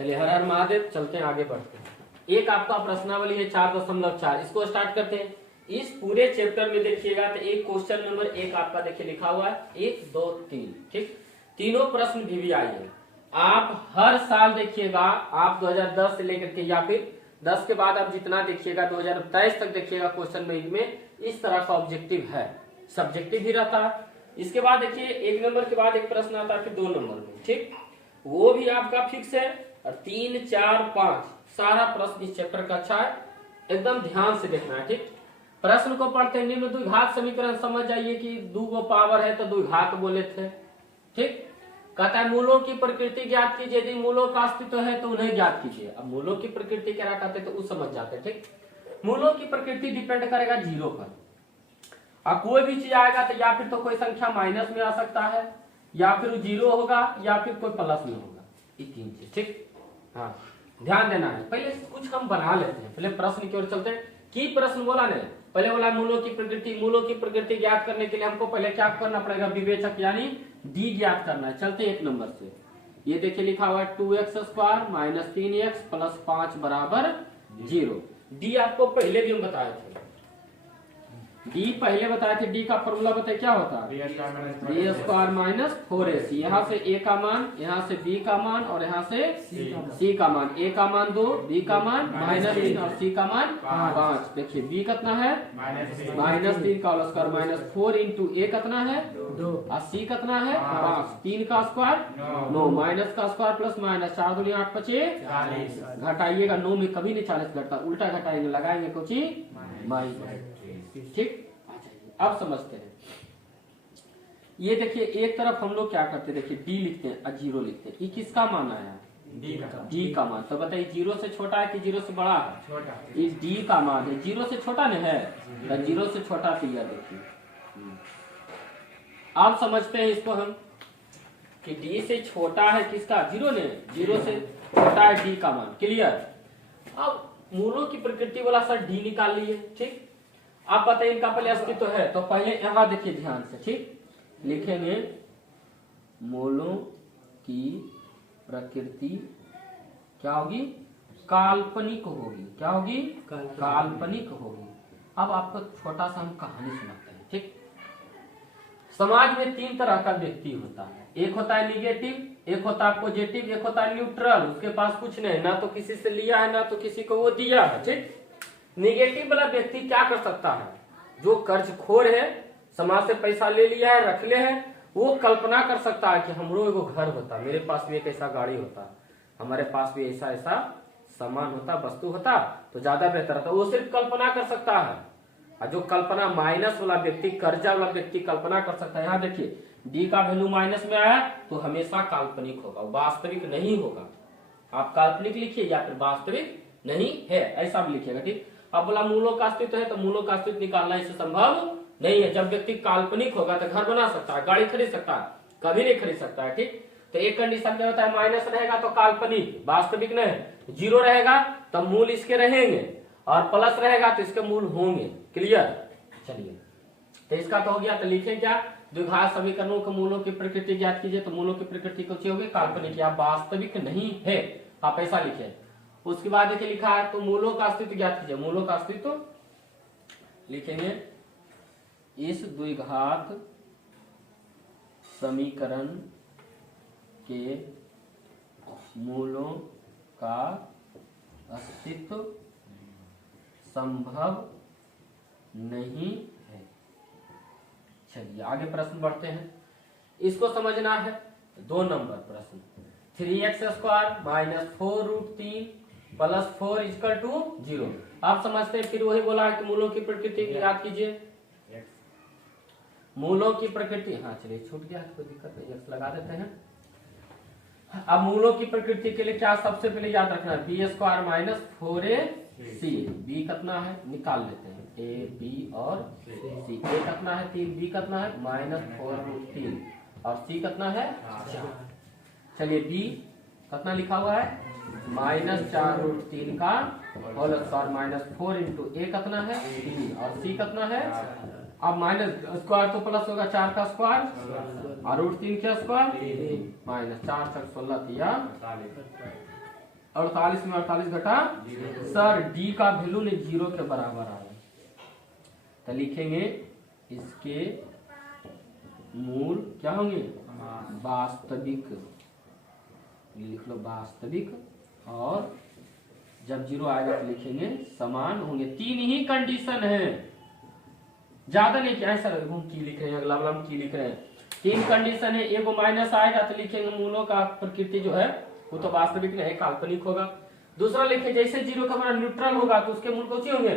चलिए हर हर महादेव, चलते हैं आगे बढ़ते हैं। एक आपका प्रश्नावली है 4.4, इसको स्टार्ट करते हैं। इस पूरे चैप्टर में देखिएगा तो एक क्वेश्चन नंबर 1 आपका देखिए लिखा हुआ है 1 2 3, ठीक। तीनों प्रश्न VVI है। आप हर साल देखिएगा, आप 2010 से लेकर के या फिर 10 के बाद आप जितना देखिएगा 2023 तक देखिएगा क्वेश्चन में इस तरह का ऑब्जेक्टिव है, सब्जेक्टिव भी रहता है। इसके बाद देखिए 1 नंबर के बाद एक प्रश्न आता है फिर 2 नंबर में, ठीक, वो भी आपका फिक्स है। और 3 4 5 सारा प्रश्न इस चैप्टर का अच्छा है, एकदम ध्यान से देखना है, ठीक। प्रश्न को पढ़ते निम्न द्विघात समीकरण समझ जाइए कि 2 गो पावर है तो द्विघात बोले थे, ठीक। कहता है मूलों की प्रकृति ज्ञात कीजिए, यदि मूलों का अस्तित्व है तो उन्हें ज्ञात कीजिए। अब मूलों की प्रकृति क्या कहते तो उस समझ जाते हैं, ठीक। मूलों की प्रकृति डिपेंड करेगा 0 पर। अब कोई भी चीज आएगा तो या फिर तो कोई संख्या माइनस में आ सकता है, या फिर 0 होगा, या फिर कोई प्लस में होगा, ये 3 चीज, ठीक। हाँ, ध्यान देना है। पहले कुछ हम बना लेते हैं, पहले प्रश्न की ओर चलते हैं। की प्रश्न बोला नहीं, पहले बोला मूलों की प्रकृति। मूलों की प्रकृति ज्ञात करने के लिए हमको पहले क्या करना पड़ेगा, विवेचक यानी डी ज्ञात करना है। चलते 1 नंबर से। ये देखिए लिखा हुआ है 2x² - 3x + 5 = 0। डी आपको पहले भी हम बताए थे, डी पहले बताए थे। डी का फॉर्मूला बताए क्या होता है, b² - 4ac। यहाँ से a का मान, यहाँ से b का मान और यहाँ से c का मान। a का मान 2, b का मान -3 और c का मान 5। देखिए b कितना है -3 का होल स्क्वायर -4 × a कितना है 2 और c कितना है 5। 3 का स्क्वायर 9, माइनस का स्क्वायर प्लस माइनस, 4 दूनी 8 25 40। घटाइएगा, 9 में कभी नहीं 40 घटता, उल्टा घटाएंगे, लगाएंगे कुछ माइनस, ठीक। अब समझते हैं। ये देखिए एक तरफ हम लोग क्या करते हैं, देखिए डी लिखते हैं और 0 लिखते हैं। ये किसका मान आया, डी का मान। तो बताइए 0 से छोटा है कि 0 से बड़ा है, छोटा। ये डी का मान है, 0 से छोटा नहीं है, तो 0 से छोटा क्लियर। देखिए अब समझते हैं इसको हम कि डी से छोटा है किसका, 0 ने, 0 से छोटा है डी का मान, क्लियर। अब मूलों की प्रकृति वाला सर डी निकाल लिए, ठीक। आप बताइए इनका पहले अस्तित्व है, तो पहले यहाँ देखिए ध्यान से, ठीक। लिखेंगे मूलों की प्रकृति क्या होगी, काल्पनिक होगी। क्या होगी, काल्पनिक होगी। अब आपको छोटा सा हम कहानी सुनाते हैं, ठीक। समाज में 3 तरह का व्यक्ति होता है। एक होता है निगेटिव, एक होता है पॉजिटिव, एक होता है न्यूट्रल। उसके पास कुछ नहीं, ना तो किसी से लिया है ना तो किसी को वो दिया है, ठीक। निगेटिव वाला व्यक्ति क्या कर सकता है, जो कर्जखोर है, समाज से पैसा ले लिया है, रख ले है, वो कल्पना कर सकता है कि हमरो एगो घर होता, मेरे पास भी एक ऐसा गाड़ी होता, हमारे पास भी ऐसा ऐसा सामान होता, वस्तु होता, तो ज्यादा बेहतर होता। वो सिर्फ कल्पना कर सकता है। और जो कल्पना माइनस वाला व्यक्ति, कर्जा वाला व्यक्ति कल्पना कर सकता है। यहाँ देखिए डी का वैल्यू माइनस में आया तो हमेशा काल्पनिक होगा, वास्तविक नहीं होगा। आप काल्पनिक लिखिए या फिर वास्तविक नहीं है, ऐसा भी लिखिएगा, ठीक। अब बोला मूलों का अस्तित्व है, तो मूलों का अस्तित्व निकालना इससे संभव नहीं है। जब व्यक्ति काल्पनिक होगा तो घर बना सकता है, गाड़ी खरीद सकता है, कभी नहीं खरीद सकता है, ठीक। तो एक कंडीशन में होता है माइनस रहेगा तो काल्पनिक, वास्तविक नहीं। 0 रहेगा तो मूल इसके रहेंगे, और प्लस रहेगा तो इसके मूल होंगे, क्लियर। चलिए तो इसका तो हो गया। तो लिखे क्या, द्विघात समीकरणों के मूलों की प्रकृति ज्ञात कीजिए। तो मूलों की प्रकृति कुछ होगी, काल्पनिक या वास्तविक नहीं है, आप ऐसा लिखे। उसके बाद देखिए लिखा है तो मूलों का अस्तित्व ज्ञात कीजिए। मूलों का अस्तित्व लिखेंगे इस द्विघात समीकरण के मूलों का अस्तित्व संभव नहीं है। चलिए आगे प्रश्न बढ़ते हैं, इसको समझना है। 2 नंबर प्रश्न, 3x² - 4√3 + 4 = 0। आप समझते हैं, फिर वही बोला है कि मूलों की प्रकृति याद कीजिए। मूलों की प्रकृति, हाँ चलिए छूट गया, कोई दिक्कत नहीं, x लगा देते हैं। अब मूलों की प्रकृति के लिए क्या सबसे पहले याद रखना है, b² - 4ac। b कितना है निकाल लेते हैं, a b और c। a कितना है 3, b कितना है -4√3 और c कितना है 4। चलिए b कितना लिखा हुआ है -4√3 का होल स्क्वायर -4 × a कितना है 3 और c कितना है। अब माइनस स्क्वायर तो प्लस होगा, 4 का स्क्वायर और √3 का स्क्वायर -4 × 16 = 48 में 48 घटा सर डी का वैल्यू ने 0 के बराबर आया, तो लिखेंगे इसके मूल क्या होंगे, वास्तविक, लिख लो वास्तविक, और जब 0 आएगा तो लिखेंगे समान होंगे। 3 ही कंडीशन है, ज्यादा नहीं, क्या है सर हम की लिख रहे हैं, अगला वाला हम की लिख रहे हैं। 3 कंडीशन है, एगो माइनस आएगा तो लिखेंगे मूलों का प्रकृति जो है वो तो वास्तविक नहीं काल्पनिक होगा। दूसरा लिखे जैसे 0 का बड़ा न्यूट्रल होगा तो उसके मूल कौन से होंगे,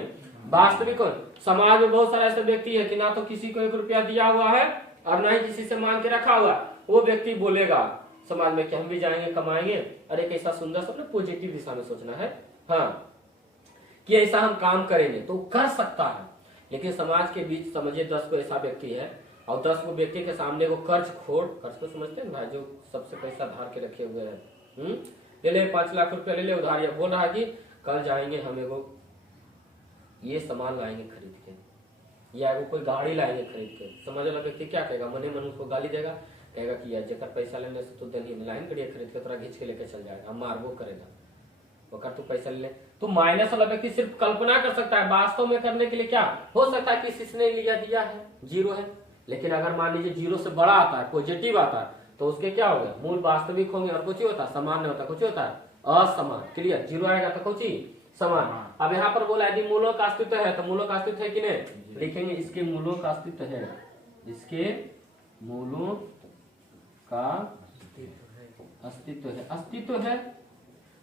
वास्तविक। समाज में बहुत सारे ऐसे व्यक्ति है कि ना तो किसी को 1 रुपया दिया हुआ है और ना ही किसी से मांग के रखा हुआ, वो व्यक्ति बोलेगा समाज में कि हम भी जाएंगे कमाएंगे, अरे कैसा सुंदर सब पॉजिटिव दिशा में सोचना है, हाँ कि ऐसा हम काम करेंगे तो कर सकता है। लेकिन समाज के बीच समझिए 10 को ऐसा व्यक्ति है और 10 को व्यक्ति के सामने वो कर्ज को समझते हैं भाई, जो सबसे पैसा धार के रखे हुए हैं, ले ले 5 लाख रुपया ले ले उधार, बोल रहा है कि कल जाएंगे हम एगो ये सामान लाएंगे खरीद के, या वो कोई गाड़ी लाएंगे खरीद के। समझ वाला व्यक्ति क्या कहेगा, मने मन उसको गाली देगा, कहेगा कि यार जेकर पैसा लेने से तो दिल्ली लाइन करिए खरीद के तोरा घींच के लेके चल जाएगा, मारबो करेगा, अगर तू पैसा ले। तो माइनस वाला व्यक्ति सिर्फ कल्पना कर सकता है, वास्तव में करने के लिए क्या हो सकता है कि इसने लिया दिया है 0 है, लेकिन अगर मान लीजिए 0 से बड़ा आता है, पॉजिटिव आता है, तो उसके क्या हो गया, मूल वास्तविक होंगे और कुछ ही होता है समान नहीं होता, कुछ होता है असमान। क्लियर, 0 आएगा तो कुछ ही समान। अब यहाँ पर बोला यदि मूलों का अस्तित्व है तो मूलों का अस्तित्व है कि नहीं, लिखेंगे इसके मूलों का अस्तित्व है, इसके मूलों का अस्तित्व है। अस्तित्व है,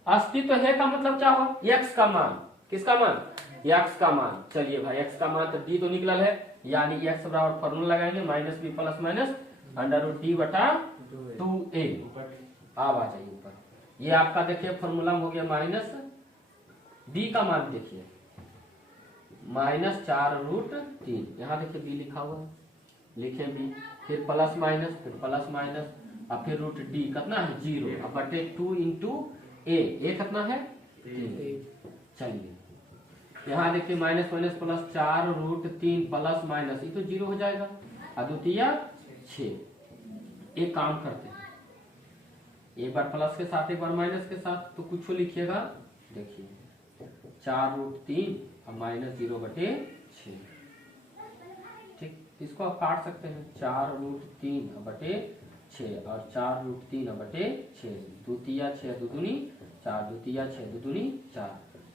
अस्तित्व है का मतलब क्या हो, x का मान, किसका मान, x का मान। चलिए भाई x का मान तो d तो निकलल है, यानी x बराबर फॉर्मूला लगाएंगे minus B plus minus under root D बटा 2a। अब आ जाइए ऊपर, ये आपका देखिए फॉर्मूला हो गया माइनस b का मान देखिए माइनस 4√3, यहाँ देखिए b लिखा हुआ है, लिखे b, फिर प्लस माइनस, फिर प्लस माइनस, अब फिर रूट d कितना है 0, अब बटे 2 इंटू a कितना है 3। चलिए यहाँ देखिए minus minus plus 4√3 plus minus, ये तो 0 हो जाएगा, अद्वितीय 6। एक काम करते हैं, एक बार प्लस के साथ एक बार माइनस के साथ, तो कुछ लिखिएगा, देखिए 4√3 और माइनस 0/6, ठीक, इसको आप काट सकते हैं, 4√3/6 और 4√3/6, द्वितीय 6 दुदुनी 4, द्वितीय 6 दुदुनी 4,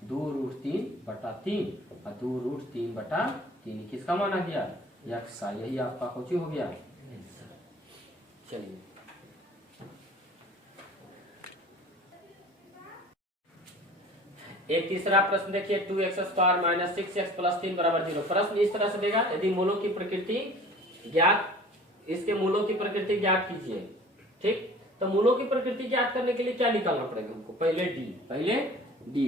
2√3/3 और 2√3/3, किसका मान आ गया, x का, यही आपका कुछ हो गया। चलिए एक तीसरा प्रश्न देखिए, 2x² माइनस 6x प्लस 3 बराबर 0। प्रश्न इस तरह से देगा, यदि मूलों की प्रकृति ज्ञात, इसके मूलों की प्रकृति ज्ञात कीजिए, ठीक। तो मूलों की प्रकृति ज्ञात करने के लिए क्या निकालना पड़ेगा हमको, पहले d,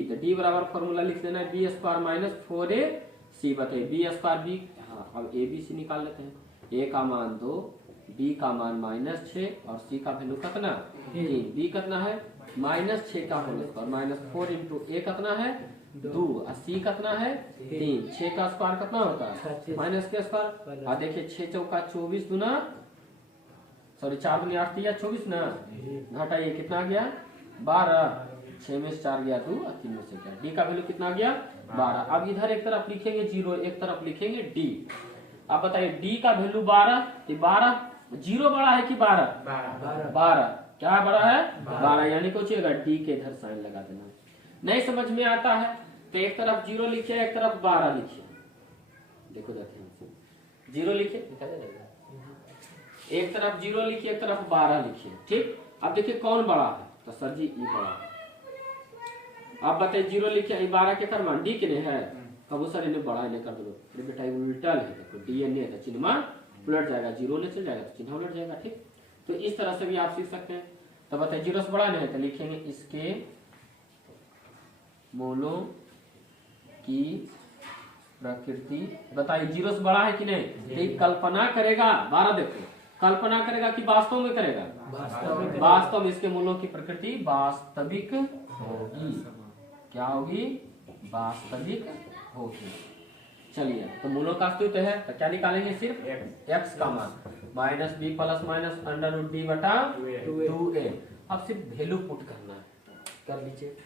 तो d बराबर फॉर्मूला लिख देना है b² माइनस 4ac, बताइए b² b, हाँ अब a b c निकाल लेते हैं, a का मान 2, b का मान -6 और c का वैल्यू कितना 3, b कितना है -6 का whole square minus 4 into a कितना है 2 और c कितना है 3, 6 का स्क्वायर कितना होता है माइनस के स्क्वायर, और देखिए 6 चौका 24 दूना, सॉरी 4 दूनी 8 या 24 ना, घटाइए कितना गया 12, 6 में से 4 गया 2 और 3 में से गया, d का वैल्यू कितना गया 12। अब इधर एक तरफ लिखेंगे 0, एक तरफ लिखेंगे d। अब बताइए d का वैल्यू 12, 0 बड़ा है कि 12, क्या बड़ा है 12, यानी कुछ डी के इधर साइन लगा देना। नहीं समझ में आता है तो एक तरफ 0 लिखिए, एक तरफ 12 लिखिए, देखो देखिए 0 लिखिए, लिखा जाएगा, एक तरफ 0 लिखिए, एक तरफ 12 लिखिए, ठीक। अब देखिए कौन बड़ा है, तो सर जी ये बड़ा है। अब बताइए 0 लिखिए, 12 के कर मान डी के है, अब वो सर इन्हें बड़ा इन्हें कर दो, अरे बेटा उल्टा है, देखो डी एन है, चिन्ह उलट जाएगा, 0 ने चल जाएगा तो चिन्ह उलट जाएगा, ठीक। तो इस तरह से भी आप सीख सकते हैं। तो बताइए 0 से बड़ा नहीं है तो लिखेंगे इसके मूलों की प्रकृति, बताइए 0 से बड़ा है कि नहीं, तो कल्पना करेगा, 12 देखो कल्पना करेगा कि वास्तव में करेगा, वास्तव में इसके मूलों की प्रकृति वास्तविक होगी, क्या होगी, वास्तविक होगी। चलिए तो मूलों का अस्तित्व है तो क्या निकालेंगे, सिर्फ x का मान minus B plus minus under root D बटा 2a। अब सिर्फ वैल्यू पुट करना है, कर लीजिए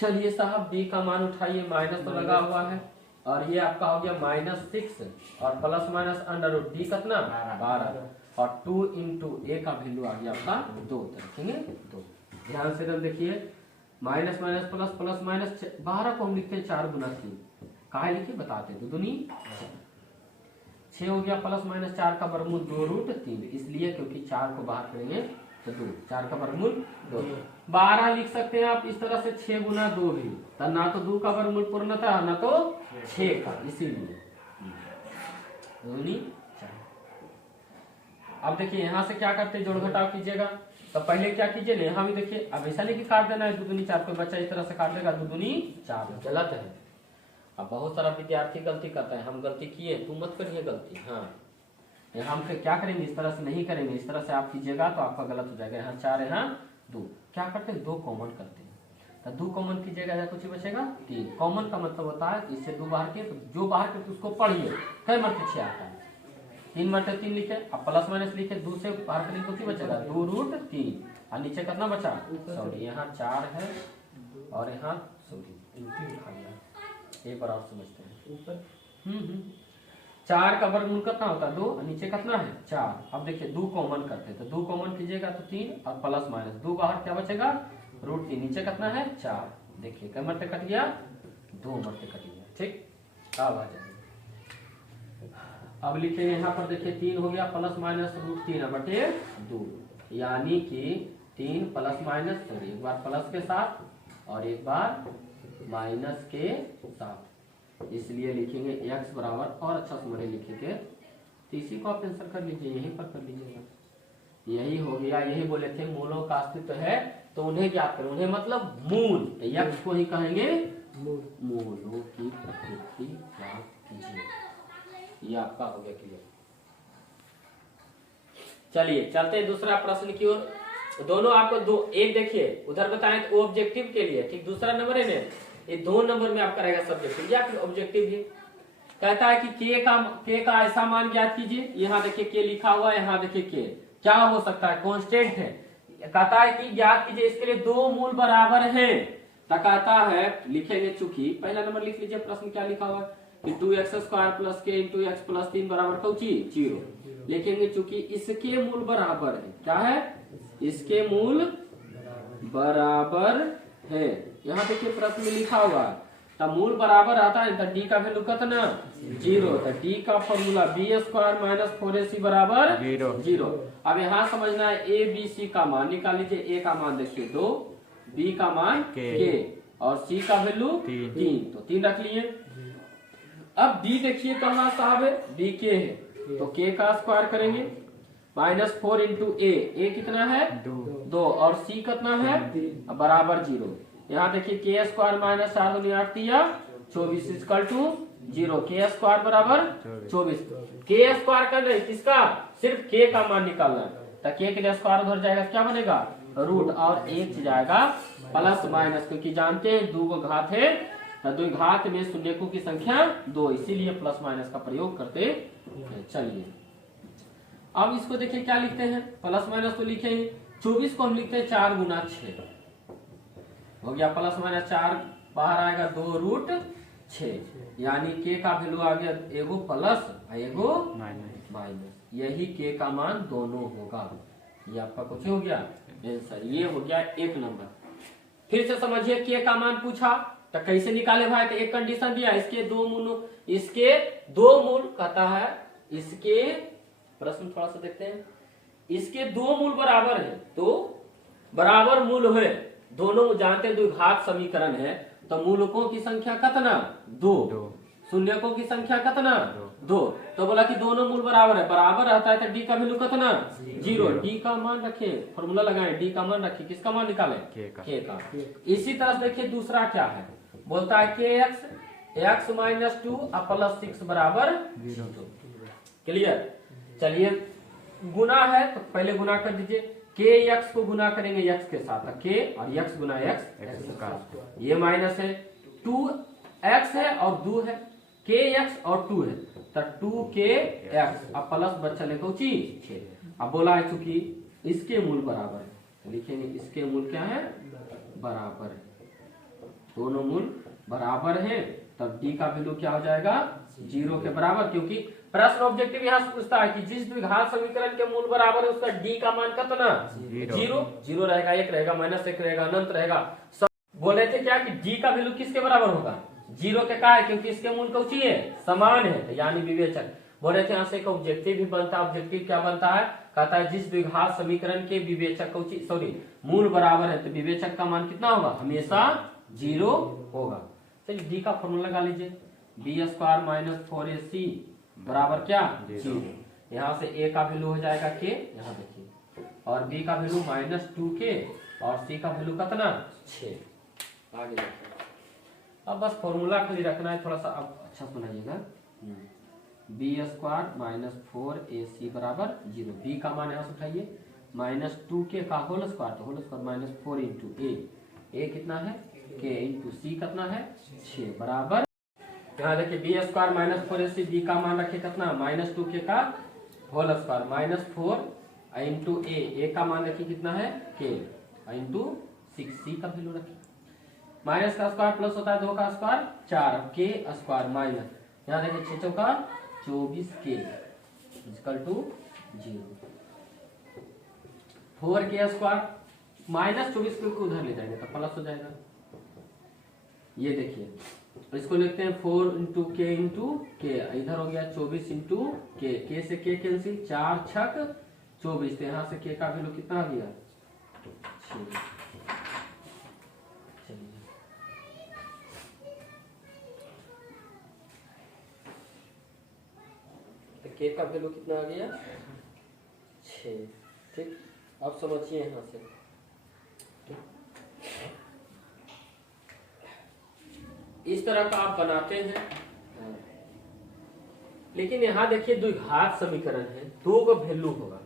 चलिए साहब बी का मान उठाइए, माइनस तो लगा हुआ है और ये आपका हो गया -6 और plus minus under root D कितना 12 और 2 इंटू ए का वैल्यू आ गया आपका 2, तो रखेंगे 2। ध्यान से एकदम देखिए, minus minus plus plus minus 12 को हम लिखते हैं 4 गुना 3, काहे लिखे बताते हैं, 2 दूनी 6 हो गया, प्लस माइनस 4 का वर्गमूल 2 रूट 3, इसलिए क्योंकि 4 को बाहर करेंगे तो 2, 4 का वर्गमूल 2। 12 लिख सकते हैं आप इस तरह से 6 गुना 2 भी, तो ना तो 2 का वर्गमूल पूर्ण था ना तो 6 का, इसीलिए दूनी 4। अब देखिए यहाँ से क्या करते हैं, जोड़ घटाव कीजिएगा, तो पहले क्या कीजिए ना, यहाँ भी देखिए, अब ऐसा नहीं कि काट देना है 2 दूनी 4, कोई बच्चा इस तरह से काट देगा 2 दूनी 4, गलत है। अब बहुत सारा विद्यार्थी गलती करता है, हम गलती किए तू मत करिए गलती, हाँ हम क्या करेंगे, इस तरह से नहीं करेंगे, इस तरह से आप कीजिएगा तो आपका गलत हो जाएगा। यहाँ 4 यहाँ 2, क्या करते हैं 2 कॉमन करते हैं, तो 2 कॉमन कीजिएगा, यहाँ कुछ बचेगा 3। कॉमन का मतलब होता है इससे 2 बाहर के, तो जो बाहर के उसको पढ़िए, कई मरते 6 आता है, 3 मरते 3 लिखे, अब प्लस माइनस लिखे, 2 से बाहर करेंगे तो क्या बचेगा 2 रूट 3 और नीचे कितना बचा, सॉरी यहाँ 4 है और यहाँ सॉरी एक बार और समझते हैं, 4 का वर्गमूल कितना होता है 2 और नीचे कितना है 4। अब देखिए 2 कॉमन करते हैं, तो 2 कॉमन कीजिएगा तो 3 और प्लस माइनस 2 बाहर क्या बचेगा रूट 3, नीचे कितना है 4, देखिए कई मरते कट गया 2 मरते कट गया, ठीक। अब आ जाएगा, अब लिखेंगे यहाँ पर देखिए 3 हो गया प्लस माइनस रूट 3 बटे 2, यानी कि 3 प्लस माइनस, सॉरी एक बार प्लस के साथ और एक बार माइनस के साथ, इसलिए लिखेंगे x बराबर, और अच्छा समझे लिखेंगे, तो इसी को आप आंसर कर लीजिए, यहीं पर कर लीजिएगा, यही हो गया। यही बोले थे मूलों का अस्तित्व है तो उन्हें ज्ञात करें, उन्हें मतलब मूल, x को ही कहेंगे मूलों की प्रकृति ज्ञात कीजिए, ये आपका हो गया क्लियर। चलिए चलते हैं दूसरा प्रश्न की ओर, दोनों आपको दो, एक देखिए उधर बताएं तो ऑब्जेक्टिव के लिए, ठीक, दूसरा नंबर है ना, ये 2 नंबर में आपका रहेगा सब्जेक्टिव या फिर ऑब्जेक्टिव भी। कहता है कि k का ऐसा मान ज्ञात कीजिए, यहाँ देखिए k लिखा हुआ है, यहाँ देखिए k क्या हो सकता है, कांस्टेंट है। कहता है कि ज्ञात कीजिए इसके लिए 2 मूल बराबर हैं, तो कहता है लिखेंगे, चूंकि पहला नंबर लिख लीजिए, प्रश्न क्या लिखा हुआ है कि 2x² plus k into x plus 3 बराबर कौची 0, लिखेंगे चूंकि इसके मूल बराबर है, क्या है इसके मूल बराबर है। यहाँ देखिए प्रश्न में लिखा हुआ है, तब मूल बराबर आता है तो डी का वैल्यू कितना 0, तो डी का फॉर्मूला b² माइनस 4ac बराबर 0। अब यहाँ समझना है a b c का मान निकाल लीजिए, a का मान देखिए 2, b का मान k और c का वैल्यू 3, तो 3 रख लिए। अब d देखिए कहाँ साहब है, b k है, तो k का स्क्वायर करेंगे, -4 इंटू ए कितना है 2 और c कितना है बराबर 0। यहाँ देखिए k² माइनस 4 दूनी 8 दिया 24 इक्वल टू 0, k² बराबर 24, k² कर रहे किसका, सिर्फ k का मान निकालना है, तो k के लिए स्क्वायर उधर जाएगा क्या बनेगा रूट, और एक जाएगा प्लस माइनस, क्योंकि जानते हैं 2 को घात है तो 2 घात में शून्यकों की संख्या 2, इसीलिए प्लस माइनस का प्रयोग करते हैं। चलिए अब इसको देखिए क्या लिखते हैं, प्लस माइनस तो लिखेंगे, 24 को हम लिखते हैं 4 गुना 6 हो गया, प्लस माइनस 4 बाहर आएगा 2 रूट 6, यानी k का वैल्यू आ गया एगो प्लस एगो माइनस, यही k का मान दोनों होगा, ये आपका कुछ हो गया आंसर, ये हो गया 1 नंबर। फिर से समझिए k का मान पूछा तो कैसे निकाले भाई, तो एक कंडीशन दिया, इसके 2 मूल कहता है, इसके प्रश्न थोड़ा सा देखते हैं, इसके 2 मूल बराबर है, तो बराबर मूल है, दोनों जानते हैं द्विघात समीकरण है, तो मूलकों की संख्या कितना 2, शून्यकों की संख्या कितना 2, तो बोला कि दोनों मूल बराबर है, बराबर रहता है तो डी का वैल्यू कितना 0, डी का मान रखे, फॉर्मूला लगाए, डी का मान रखे, किसका मान निकाले k का। इसी तरह देखिए दूसरा क्या है, बोलता है x माइनस 2 प्लस 6 बराबर 0, क्लियर। चलिए गुना है तो पहले गुना कर दीजिए, k x को गुना करेंगे x के साथ, k और x गुना x, ये माइनस है, 2x है और 2 है, kx और 2 है, तो 2kx, अब प्लस बच्चा लेकर 6, अब बोला है चूंकि इसके मूल बराबर है, लिखेंगे इसके मूल क्या है बराबर है, दोनों मूल बराबर है, तब डी का वैल्यू क्या हो जाएगा 0 के बराबर, क्योंकि प्रश्न ऑब्जेक्टिव यहाँ से पूछता है कि जिस द्विघात समीकरण के मूल बराबर है उसका डी का मान कितना 0 रहेगा, 1 रहेगा, -1 रहेगा, अनंत रहेगा। बोले थे क्या कि डी का वैल्यू किसके बराबर होगा 0 के, का है क्योंकि इसके मूल कौची है समान है, यानी विवेचक। बोले थे यहाँ से एक ऑब्जेक्टिव भी बनता है, ऑब्जेक्टिव क्या बनता है, कहता है जिस द्विघात समीकरण के विवेचक कौची सॉरी मूल बराबर है तो विवेचक का मान कितना होगा हमेशा 0 होगा। चलिए डी का फॉर्मूला लगा लीजिए, b² - 4ac बराबर क्या 0। यहाँ से a का वैल्यू हो जाएगा k, यहाँ देखिए, और b का वैल्यू -2k और c का वैल्यू कितना 6। आगे देखिए, अब बस फॉर्मूला खाली रखना है, थोड़ा सा अब अच्छा सुनाइएगा। b² - 4ac बराबर 0, b का मान यहाँ से उठाइए -2k का होल स्क्वायर, तो होल स्क्वायर -4 × a कितना है k × c कितना है 6 बराबर। यहाँ देखिए b² - 4ac, b का मान रखे कितना -2k का होल स्क्वायर -4 × a का मान रखिए कितना है k × 6c का वैल्यू रखिए, माइनस का स्क्वायर प्लस होता है 2 का स्क्वायर 4 k स्क्वायर माइनस, यहाँ देखिए 6 चौका 24k = 0, 4k स्क्वायर -24 को उधर ले जाएंगे तो प्लस हो जाएगा। ये देखिए इसको लिखते हैं 4 × k × k, इधर हो गया 24 × k से k कैंसिल, 4 × 6 = 24, तो यहाँ से k का वैल्यू कितना आ गया 6। के का वैल्यू कितना आ गया 6। ठीक, अब समझिए यहाँ से इस तरह का आप बनाते हैं, लेकिन यहाँ देखिए द्विघात समीकरण है, 2 का वैल्यू होगा,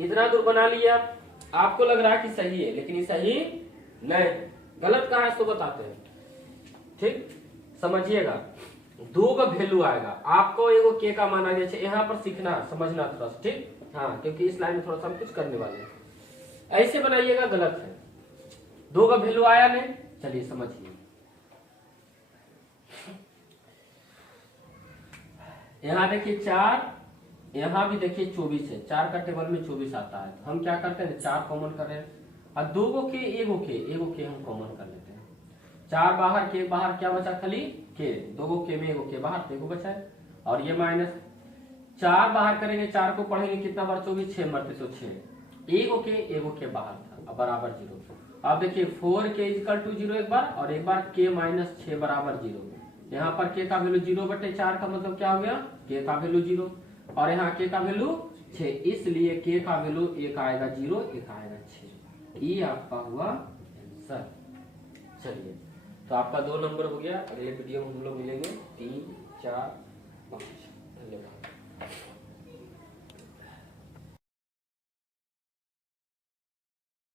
इतना दूर बना लिया, आपको लग रहा है कि सही है, लेकिन ये सही नहीं, गलत कहाँ है तो बताते हैं। ठीक, समझिएगा 2 का वैल्यू आएगा, आपको एगो के का मान आ गया, यहाँ पर सीखना समझना थोड़ा सा। ठीक, हाँ, क्योंकि इस लाइन में थोड़ा सा हम कुछ करने वाले हैं, ऐसे बनाइएगा गलत है, 2 का वैल्यू आया नहीं। चलिए समझिए, यहाँ देखिए 4, यहाँ भी देखिए 24 है, 4 का टेबल में 24 आता है, हम क्या करते हैं 4 कॉमन कर रहे हैं, और 2 के एगो के हम कॉमन कर लेते हैं, 4 बाहर के बाहर क्या बचा खाली के, 2 के में एगो के बाहर एगो बचा है, और ये माइनस 4 बाहर करेंगे, 4 को पढ़ेंगे कितना बार 24 6 मरते तो 6, एगो के बाहर था बराबर 0। अब देखिए 4k = 0 एक बार, और एक बार k - 6 बराबर 0, यहाँ पर k का वैल्यू 0/4 का मतलब क्या हो गया k का वैल्यू 0, और यहाँ k का वैल्यू 6, इसलिए k का वैल्यू 1 आएगा 0, 1 आएगा 6, ये आपका हुआ आंसर। चलिए, तो आपका 2 नंबर हो गया, अगले वीडियो में हम लोग मिलेंगे 3 4 5।